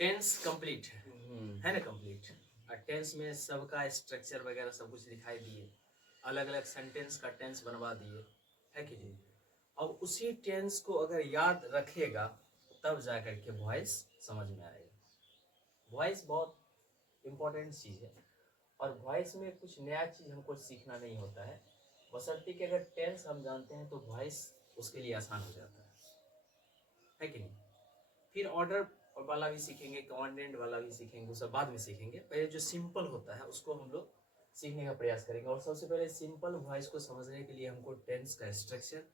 Tense complete है ना, complete. Tense में सबका स्ट्रक्चर वगैरह सब कुछ दिखाई दिए, अलग अलग सेंटेंस का टेंस बनवा दिए, है कि नहीं। अब उसी टेंस को अगर याद रखेगा तब जा करके वॉइस समझ में आएगा। वॉइस बहुत इंपॉर्टेंट चीज है, और वॉइस में कुछ नया चीज हमको सीखना नहीं होता है, बशर्ते कि अगर टेंस हम जानते हैं तो वॉइस उसके लिए आसान हो जाता है कि नहीं। फिर ऑर्डर वाला भी सीखेंगे, कमांडेंट वाला भी सीखेंगे, वो सब बाद में सीखेंगे। पहले जो सिंपल होता है उसको हम लोग सीखने का प्रयास करेंगे। और सबसे पहले सिंपल वॉइस को समझने के लिए हमको टेंस का स्ट्रक्चर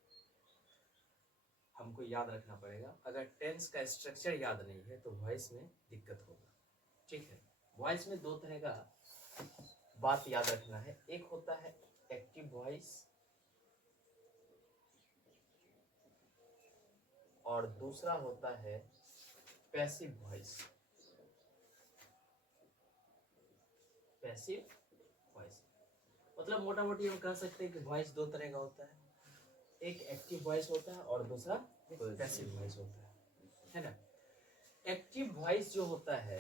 हमको याद रखना पड़ेगा। अगर टेंस का स्ट्रक्चर याद नहीं है तो वॉइस में दिक्कत होगा, ठीक है। वॉइस में दो तरह का बात याद रखना है, एक होता है एक्टिव वॉइस और दूसरा होता है पैसिव वॉइस। पैसिव वॉइस मतलब मोटा मोटी हम कह सकते हैं कि वॉइस दो तरह का होता है, एक एक्टिव वॉइस होता है और दूसरा पैसिव वॉइस होता है ना। एक्टिव वॉइस जो होता है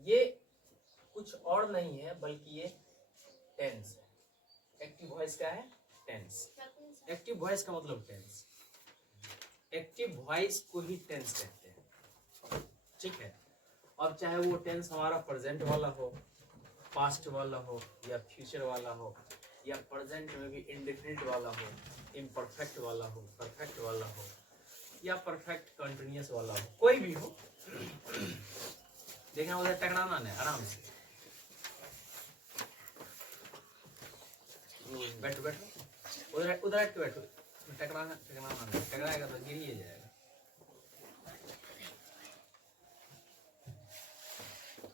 ये कुछ और नहीं है बल्कि ये टेंस है। एक्टिव वॉइस क्या है? टेंस। एक्टिव वॉइस का मतलब टेंस। एक्टिव वॉइस को ही टेंस कहते हैं, ठीक है। अब चाहे वो टेंस हमारा प्रेजेंट वाला हो, पास्ट वाला हो, या फ्यूचर वाला हो, या प्रेजेंट में भी इंडेफिनिट वाला हो, इम्परफेक्ट वाला हो, परफेक्ट वाला हो, या परफेक्ट कंटिन्यूअस वाला हो, कोई भी हो। देखना उधर टकराना नहीं, आराम से बैठो बैठो, उधर उधर हट के बैठो, टकराना टकराना नहीं, टकराएगा तो गिर ही जाएगा।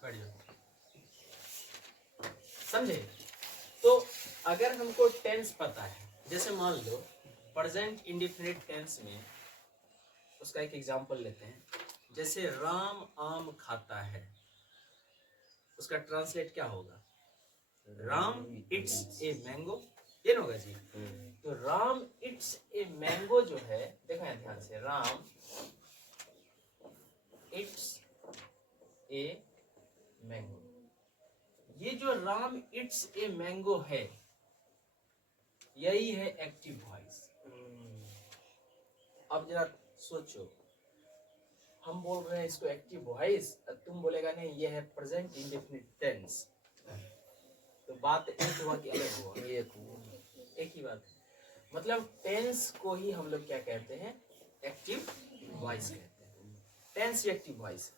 बैठ जाओ, समझे। तो अगर हमको टेंस पता है, जैसे मान लो प्रेजेंट इंडेफिनिट टेंस में उसका एक एग्जांपल लेते हैं, जैसे राम आम खाता है, उसका ट्रांसलेट क्या होगा? राम इट्स ए मैंगो, ये ना होगा जी। तो राम इट्स ए मैंगो जो है, देखो यहाँ ध्यान से, राम इट्स ए मैंगो, ये जो राम इट्स ए मैंगो है यही है एक्टिव वॉइस। अब जरा सोचो, हम बोल रहे हैं इसको एक्टिव वॉइस, तुम बोलेगा नहीं ये है प्रेजेंट इंडेफिनिट टेंस, तो बात एक हुआ कि अलग हुआ? एक ही बात है। मतलब टेंस को ही हम लोग क्या कहते हैं? एक्टिव वॉइस कहते हैं। टेंस एक्टिव वॉइस,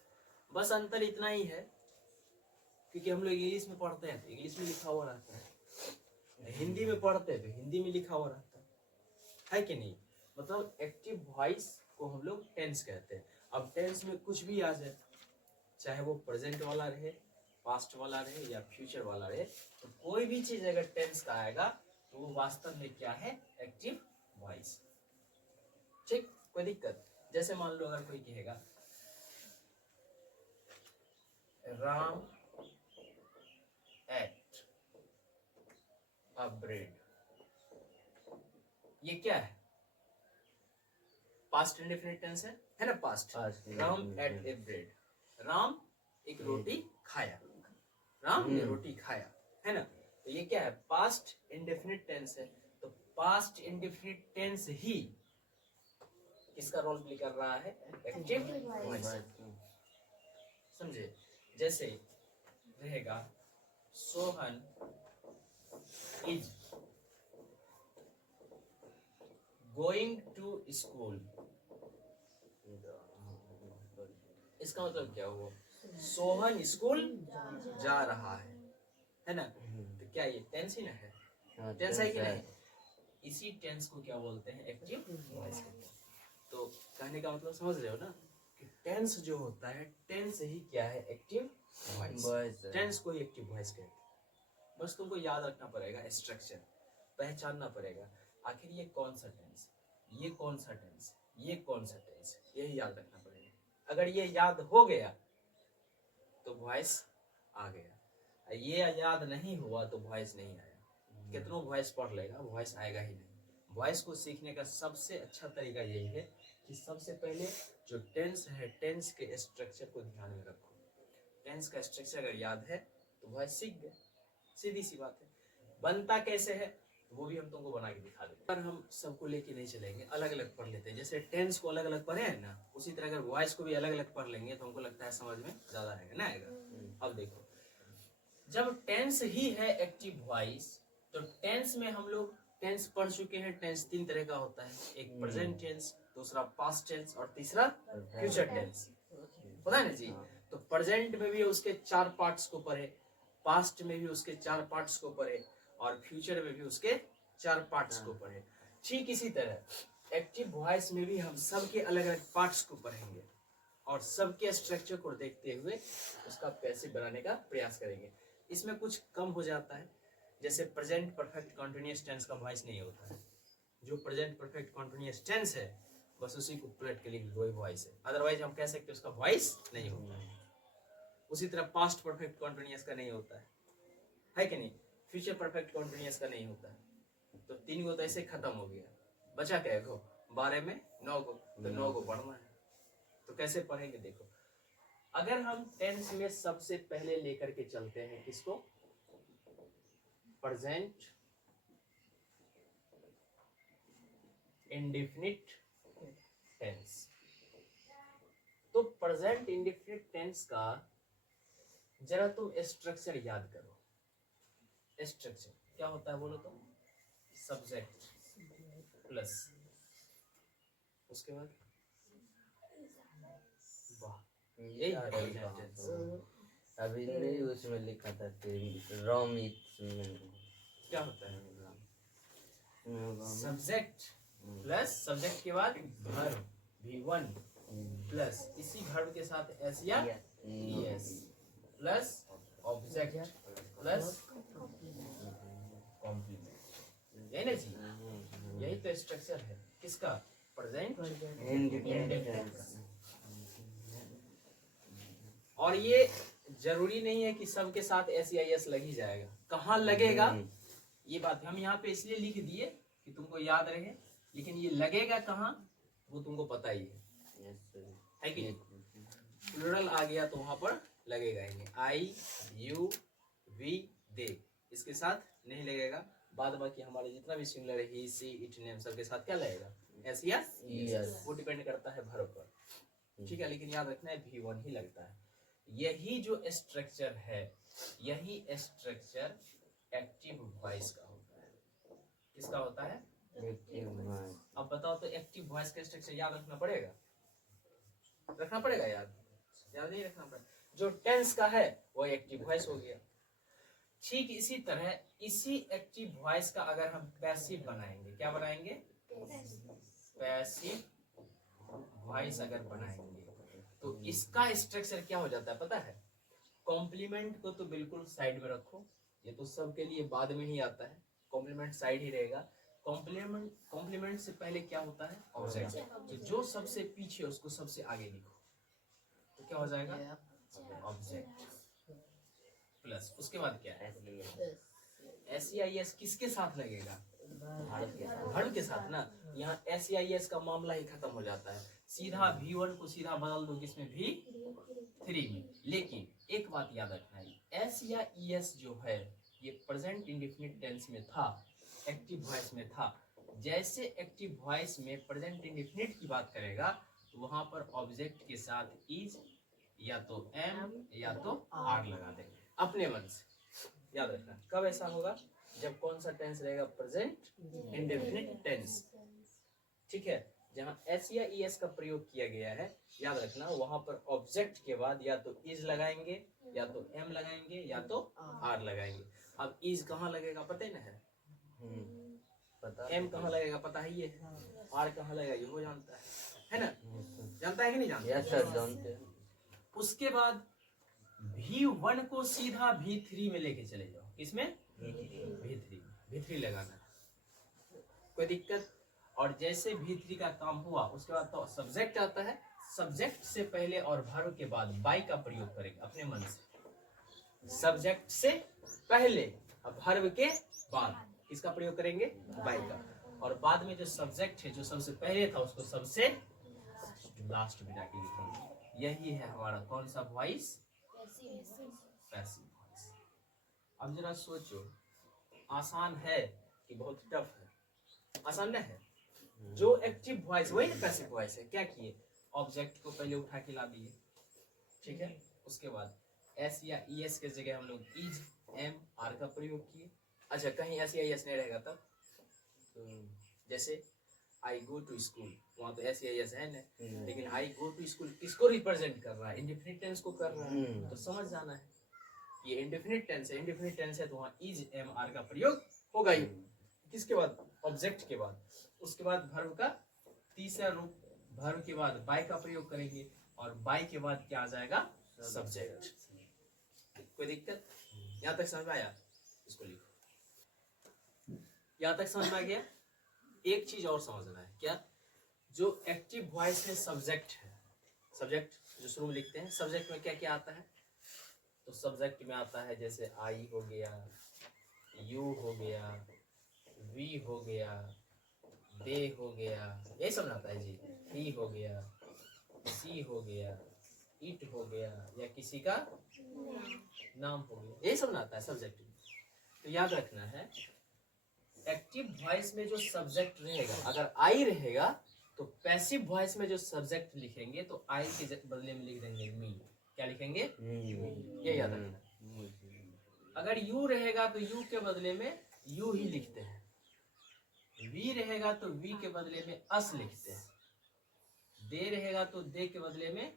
बस अंतर इतना ही है क्योंकि हम लोग इंग्लिश में पढ़ते हैं तो इंग्लिश में लिखा हुआ रहता है, हिंदी में पढ़ते हैं तो हिंदी में लिखा हुआ रहता है कि नहीं। मतलब एक्टिव वॉइस को हम लोग टेंस कहते हैं। अब टेंस में कुछ भी आ जाए, चाहे वो प्रेजेंट वाला रहे, पास्ट वाला रहे, या फ्यूचर वाला रहे, तो कोई भी चीज अगर टेंस का आएगा तो वो वास्तव में क्या है? एक्टिव वॉइस, ठीक। कोई दिक्कत? जैसे मान लो अगर कोई कहेगा राम एट अ ब्रेड, ये क्या है? पास्ट इंडेफिनिट टेंस है ना, पास्ट। राम एट ए ब्रेड, राम एक रोटी खाया, राम ने रोटी खाया, है ना। तो ये क्या है? पास्ट इंडेफिनिट टेंस है। तो पास्ट इंडेफिनिट टेंस ही किसका रोल प्ले कर रहा है? एक्टिव वॉइस, समझे। जैसे रहेगा Sohan is going to school, इसका मतलब क्या हुआ? सोहन स्कूल जा रहा है ना। तो क्या ये टेंस ही ना है? टेंस है कि नहीं? इसी टेंस को क्या बोलते हैं? एक्टिव वॉइस कहते हैं। तो कहने का मतलब समझ रहे हो ना कि टेंस जो होता है, टेंस ही क्या है? Active voice. टेंस को ही एक्टिव वॉइस कहते हैं। बस तुमको याद रखना पड़ेगा, स्ट्रक्चर पहचानना पड़ेगा, आखिर ये कौन सा टेंस, ये कौन सा टेंस, ये कौन सा टेंस, यही याद रखना पड़ेगा। अगर ये याद हो गया तो वॉइस आ गया, ये याद नहीं हुआ तो वॉइस नहीं आया। कितनों वॉइस पढ़ लेगा, वॉइस आएगा ही नहीं। वॉइस को सीखने का सबसे अच्छा तरीका यही है कि सबसे पहले जो टेंस है, टेंस के स्ट्रक्चर को ध्यान में रखो। टेंस का स्ट्रक्चर अगर याद है तो वह सीख गए, सीधी सी बात है। बनता कैसे है वो भी हम तुमको बना के दिखा देंगे, पर हम सबको लेके नहीं चलेंगे, अलग अलग पढ़ लेते हैं। जैसे टेंस को अलग अलग पढ़े हैं ना, उसी तरह अगर वॉइस को भी अलग अलग पढ़ लेंगे तो हमको लगता है समझ में ज्यादा आएगा ना आएगा। अब देखो, जब टेंस ही है एक्टिव वॉइस, तो टेंस में हम लोग टेंस पढ़ चुके हैं। टेंस 3 तरह का होता है, एक प्रेजेंट टेंस, दूसरा पास्ट टेंस और तीसरा फ्यूचर टेंस, पता है ना जी। तो प्रेजेंट में भी उसके 4 पार्ट्स को पढ़े, पास्ट में भी उसके 4 पार्ट्स को पढ़े और फ्यूचर में भी उसके 4 पार्ट्स को पढ़े। ठीक इसी तरह एक्टिव वॉइस में भी हम सबके अलग अलग पार्ट्स को पढ़ेंगे और सबके स्ट्रक्चर को देखते हुए उसका पैसिव बनाने का प्रयास करेंगे। इसमें कुछ कम हो जाता है, जैसे प्रेजेंट परफेक्ट कॉन्टिन्यूअस टेंस का वॉइस नहीं होता है। जो प्रेजेंट परफेक्ट कॉन्टिन्यूअस टेंस है बस उसी को पलट के लिख दो, वही वॉइस है, अदरवाइज हम कह सकते हैं उसका वॉइस नहीं होता है। उसी तरह पास्ट परफेक्ट कॉन्टिन्यूअस का नहीं होता है कि नहीं, फ्यूचर परफेक्ट कॉन्टिन्यूअस का नहीं होता है। तो 3 गो तो ऐसे खत्म हो गया, बचा क्या गो, 12 में 9 गो, तो 9 गो पढ़ना है। तो कैसे पढ़ेंगे देखो, अगर हम टेंस में सबसे पहले लेकर के चलते हैं किसको, प्रेजेंट इंडेफिनिट टेंस। तो प्रेजेंट इंडेफिनिट टेंस का जरा तुम स्ट्रक्चर याद करो। स्ट्रक्चर क्या होता है बोलो तो, सब्जेक्ट प्लस उसके बाद यही अभी नहीं उसमें लिखा था रोमिक्स में क्या होता है, सब्जेक्ट प्लस सब्जेक्ट के बाद वर्ब V1 प्लस इसी वर्ब के साथ एस या ES plus object plus complement, यही ना जी, यही तो स्ट्रक्चर है किसका, प्रेजेंट इंडेफिनिट का। और ये जरूरी नहीं है कि सबके साथ SEIS लग ही जाएगा, कहाँ लगेगा ये बात हम यहाँ पे इसलिए लिख दिए कि तुमको याद रहे, लेकिन ये लगेगा कहाँ वो तुमको पता ही है कि नहीं। प्लूरल आ गया तो वहां पर लगेगा ही नहीं, आई यू वी दे, इसके साथ नहीं लगेगा। बाद बाकी हमारे जितना भी सिंगुलर है, ही सी इट नेम, सबके साथ क्या लगेगा, एस या वो डिपेंड करता है वर्ब पर, ठीक है। लेकिन याद रखना है V1 ही लगता है। यही जो स्ट्रक्चर है, यही स्ट्रक्चर एक्टिव वॉइस का होता है। किसका होता है, एक्टिव वॉइस। अब बताओ तो एक्टिव वॉइस का स्ट्रक्चर याद रखना पड़ेगा, रखना पड़ेगा, याद नहीं रखना पड़ेगा। जो टेंस का है वो एक्टिव वॉइस हो गया। ठीक इसी तरह इसी एक्टिव वॉइस का अगर हम पैसिव बनाएंगे, क्या बनाएंगे, पैसिव वॉइस अगर बनाएंगे तो इसका स्ट्रक्चर क्या हो जाता है पता है। कॉम्प्लीमेंट को तो बिल्कुल साइड में रखो, ये तो सबके लिए बाद में ही आता है, कॉम्प्लीमेंट साइड ही रहेगा। कॉम्प्लीमेंट से पहले क्या होता है, ऑब्जेक्ट। तो जो सबसे पीछे उसको सबसे आगे लिखो, तो क्या हो जाएगा, ऑब्जेक्ट प्लस उसके बाद क्या है, SEIS किसके साथ लगेगा, वर्ब के साथ ना। यहाँ SEIS का मामला ही खत्म हो जाता है, सीधा V1 को सीधा बदल दो किसमें, V3 में। लेकिन एक बात याद रखना है, S या ES जो है ये प्रेजेंट इंडेफिनिट टेंस में था, एक्टिव वॉइस में था। जैसे एक्टिव वॉइस में प्रेजेंट इंडेफिनिट की बात करेगा तो वहां पर ऑब्जेक्ट के साथ इज या तो एम या तो आर लगा देंगे अपने मन से। याद रखना कब ऐसा होगा, जब कौन सा टेंस रहेगा, प्रेजेंट इंडेफिनिट टेंस, ठीक है। जहां एस या ES का प्रयोग किया गया है, याद रखना वहां पर ऑब्जेक्ट के बाद या तो इज लगाएंगे या तो एम लगाएंगे या तो आर लगाएंगे। अब इज कहाँ लगेगा पता ही ना है, पता, एम कहाँ लगेगा पता ही है, आर कहाँ लगेगा ये वो जानता है ना, जानता है कि नहीं जानता, यस सर जानते हैं। उसके बाद V1 को सीधा V3 में लेके चले जाओ, किसमें, V3 लगाना है, कोई दिक्कत। और जैसे V3 का काम हुआ उसके बाद तो सब्जेक्ट आता है, सब्जेक्ट से पहले और वर्ब के बाद बाय का प्रयोग करेंगे अपने मन से। सब्जेक्ट से पहले और वर्ब के बाद किसका प्रयोग करेंगे, बाय का। और बाद में जो सब्जेक्ट है जो सबसे पहले था उसको सबसे लास्ट में जाके लिखेंगे। यही है हमारा कौन सा वॉइस, पैसिव वॉइस। अब जरा सोचो, आसान है कि बहुत टफ है? आसान नहीं है। जो एक्टिव वॉइस वही ना पैसिव वॉइस है। क्या किए, ऑब्जेक्ट को पहले उठा के ला दिए, ठीक है, उसके बाद एस या ई एस के जगह हम लोग इज एम आर का प्रयोग किए। अच्छा, कहीं एस या ई एस नहीं रहेगा तब, तो जैसे आई गो टू स्कूल, वहाँ तो एस या ई एस है नहीं, लेकिन आई गो टू स्कूल किसको रिप्रेजेंट कर रहा है, इंडेफिनिट टेंस को कर रहा है। तो समझ जाना है ये इंडेफिनिट टेंस है, इंडेफिनिट टेंस है तो वहाँ इज एम आर का प्रयोग होगा ही। किसके बाद, ऑब्जेक्ट के बाद। उसके बाद वर्ब का तीसरा रूप, वर्ब के बाद बाय का प्रयोग करेंगे, और बाय के बाद क्या आ जाएगा, सब्जेक्ट। कोई दिक्कत? यहाँ तक समझ में आया? इसको लिखो। यहाँ तक समझ में आ गया? एक चीज और समझना है, क्या? जो एक्टिव वॉइस में सब्जेक्ट है, सब्जेक्ट जो शुरू में लिखते हैं, सब्जेक्ट में क्या क्या आता है? तो सब्जेक्ट में आता है जैसे आई हो गया, यू हो गया, वी हो गया, दे हो गया, यही सब आता है जी। ही हो गया, सी हो गया, इट हो गया, या किसी का नाम हो गया, यही सब आता है सब्जेक्ट में। तो याद रखना है, एक्टिव वॉइस में जो सब्जेक्ट रहेगा, अगर आई रहेगा तो पैसिव वॉइस में जो सब्जेक्ट लिखेंगे तो आई के बदले में लिख देंगे मी। क्या लिखेंगे? ये याद रखना। अगर यू रहेगा तो यू के बदले में यू ही लिखते हैं। वी रहेगा तो वी के बदले में अस लिखते हैं। दे रहेगा तो दे के बदले में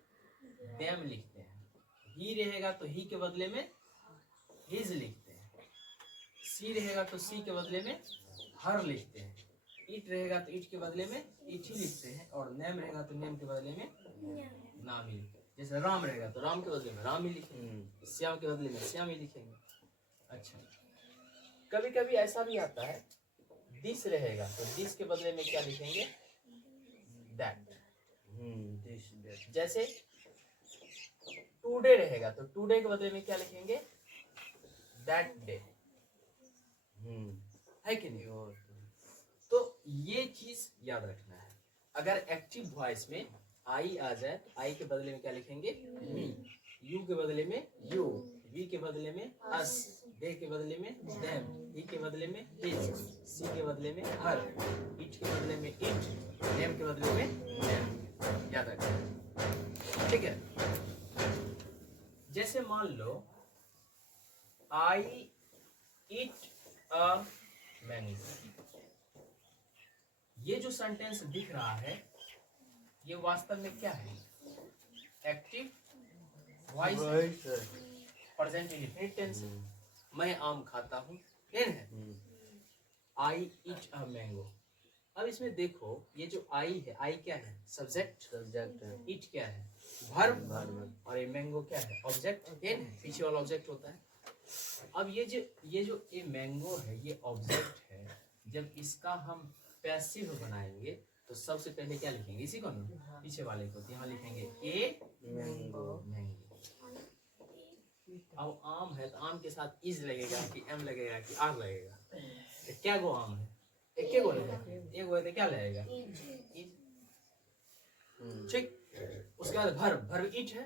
देम लिखते हैं। ही रहेगा तो ही के बदले में हिज लिखते हैं। सी रहेगा तो सी के बदले में हर लिखते हैं। इट रहेगा तो इट के बदले में इट ही लिखते हैं। और नेम रहेगा तो नेम के बदले में नाम ही लिखते हैं। जैसे राम रहेगा तो राम के बदले में राम ही लिखेंगे, श्याम के बदले में श्याम ही लिखेंगे। अच्छा, कभी कभी ऐसा भी आता है, दिस रहेगा तो दिस के बदले में क्या लिखेंगे, दैट। जैसे टुडे रहेगा तो टुडे के बदले में क्या लिखेंगे, दैट डे, है कि नहीं? तो ये चीज याद रखना है। अगर एक्टिव वॉइस में आई आ जाए तो आई के बदले में क्या लिखेंगे, मी। यू के बदले में यू, वी के बदले में अस, दे के बदले में देम, ही के बदले में हिज, सी के बदले में हर, इट के बदले में इट, नेम के बदले में नेम। याद रखना, ठीक है? जैसे मान लो आई इट अ मैंगो, ये जो सेंटेंस दिख रहा है ये वास्तव में क्या है, active voice, present indefinite tense. मैं आम खाता हूँ, है आई इट अ मैंगो। अब इसमें देखो, ये जो आई है, आई क्या है, सब्जेक्ट, इट क्या है, वर्ब, और ये मैंगो क्या है, ऑब्जेक्ट, पीछे वाला ऑब्जेक्ट होता है। अब ये जो ये मैंगो है, ये ऑब्जेक्ट है। जब इसका हम पैसिव बनाएंगे तो सबसे पहले क्या लिखेंगे, इसी को ना, पीछे वाले को। यहाँ लिखेंगे ए मैंगो, मैंगो। अब आम है तो आम के साथ इज लगेगा कि एम लगेगा कि आर लगेगा? क्या गो आम है, एक गो लगेगा, एक गो है तो क्या लगेगा, ठीक। उसके बाद वर्ब, वर्ब इट है।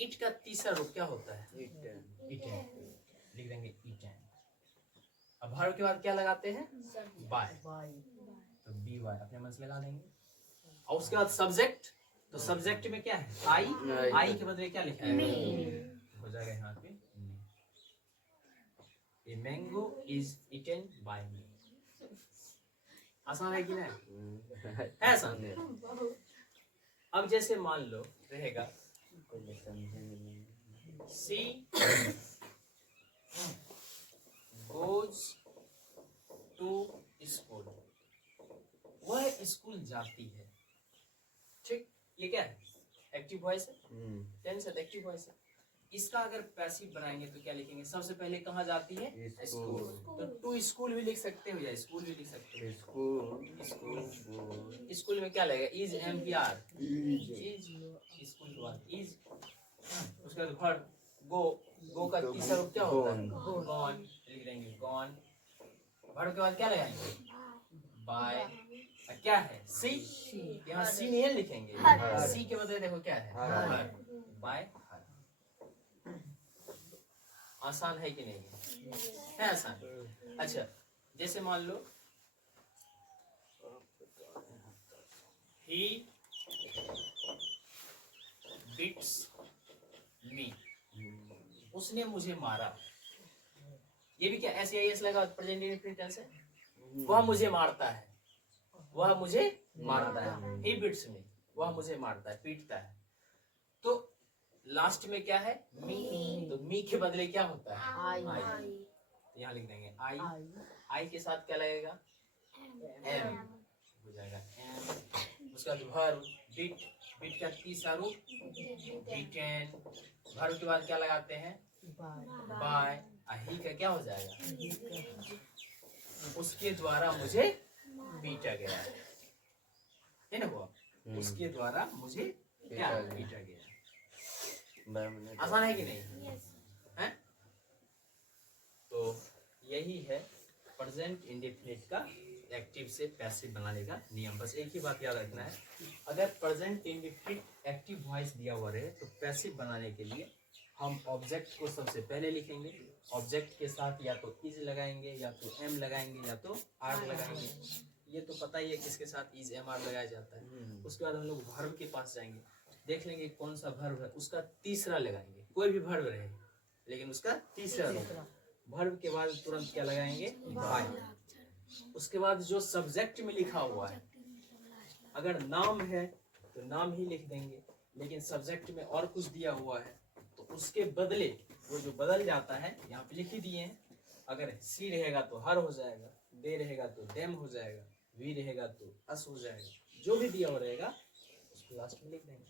इट का तीसरा रूप क्या होता है, इट है, लिख देंगे इट है। अब वर्ब के बाद क्या लगाते हैं, बाय, तो बी वाई अपने मन से लगा देंगे। और उसके बाद सब्जेक्ट, तो सब्जेक्ट में क्या है, आई, आई के बदले क्या लिखा है, हो जाएगा यहाँ पे a mango is eaten by me. आसान है कि नहीं? है आसान है। अब जैसे मान लो रहेगा सी गोज टू स्कूल, वह स्कूल जाती है, ठीक। ये क्या है, एक्टिव वॉइस है, टेंस है, एक्टिव वॉइस है। इसका अगर पैसिव बनाएंगे तो क्या लिखेंगे, सबसे पहले कहाँ जाती है, स्कूल। तो टू स्कूल भी लिख सकते हो या स्कूल भी लिख सकते हो। स्कूल, स्कूल में क्या लगेगा, इज एम पी आर, इज, स्कूल के बाद इज। उसके बाद वर्ब, गो, गो का तीसरा रूप क्या होता है, गॉन, लिख देंगे गॉन। वर्ब के बाद क्या लगाएंगे, बाय, क्या है सी, यहाँ सी नहीं लिखेंगे, हर। सी के बदले देखो क्या है हर। बाय हर। आसान है कि नहीं है आसान। अच्छा जैसे मान लो he beats me, उसने मुझे मारा। ये भी क्या ऐसे एस लगा प्रेजेंट इंडेफिनिट टेंस है। वह मुझे मारता है, वह मुझे मारता है। he beats me, वह मुझे मारता है, पीटता है। तो लास्ट में क्या है मी, तो मी के बदले क्या होता है आई। यहाँ लिख देंगे आई, आई के साथ क्या लगेगा एम हो जाएगा एम। उसके बाद वर्ब बीट, बीट का तीसरा रूप बीटेन। वर्ब के बाद क्या लगाते हैं बाय। ही का क्या हो जाएगा उसके द्वारा मुझे बीटा गया है ना वो, उसके द्वारा मुझे क्या बीटा गया। आसान है कि नहीं है। तो यही है प्रेजेंट इंडेफिनिट का एक्टिव से पैसिव बनाने का नियम। बस एक ही बात याद रखना है, अगर प्रेजेंट इंडेफिनिट एक्टिव वॉइस दिया हुआ रहे तो पैसिव बनाने के लिए हम ऑब्जेक्ट को सबसे पहले लिखेंगे। ऑब्जेक्ट के साथ या तो इज लगाएंगे, या तो एम लगाएंगे, या तो आर लगाएंगे। ये तो पता ही है किसके साथ इज एम आर लगाया जाता है। उसके बाद हम लोग वर्ब के पास जाएंगे, देख लेंगे कौन सा वर्ब है, उसका तीसरा लगाएंगे। कोई भी वर्ब रहे लेकिन उसका तीसरा वर्ब के बाद तुरंत क्या लगाएंगे बाय। उसके बाद जो सब्जेक्ट में लिखा हुआ है, अगर नाम है तो नाम ही लिख देंगे, लेकिन सब्जेक्ट में और कुछ दिया हुआ है तो उसके बदले वो जो बदल जाता है यहाँ पे लिख ही दिए हैं। अगर सी रहेगा तो हर हो जाएगा, दे रहेगा तो देम हो जाएगा, वी रहेगा तो अस हो जाएगा। जो भी दिया हुआ रहेगा उसको लास्ट में लिख देंगे।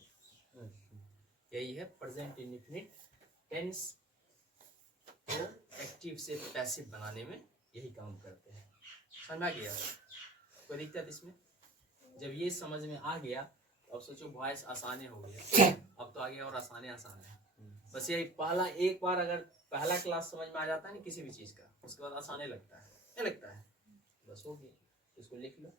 यही है प्रेजेंट इंडेफिनिट टेंस को एक्टिव से पैसिव बनाने में यही काम करते हैं। समझ में आ गया? कोई दिक्कत इसमें? जब ये समझ में आ गया तो अब सोचो वॉइस आसानी हो गया। अब तो आगे और आसान है। बस यही पहला एक बार अगर पहला क्लास समझ में आ जाता है ना किसी भी चीज का, उसके बाद आसानी लगता है, क्या लगता है? बस हो गया, इसको लिख लो।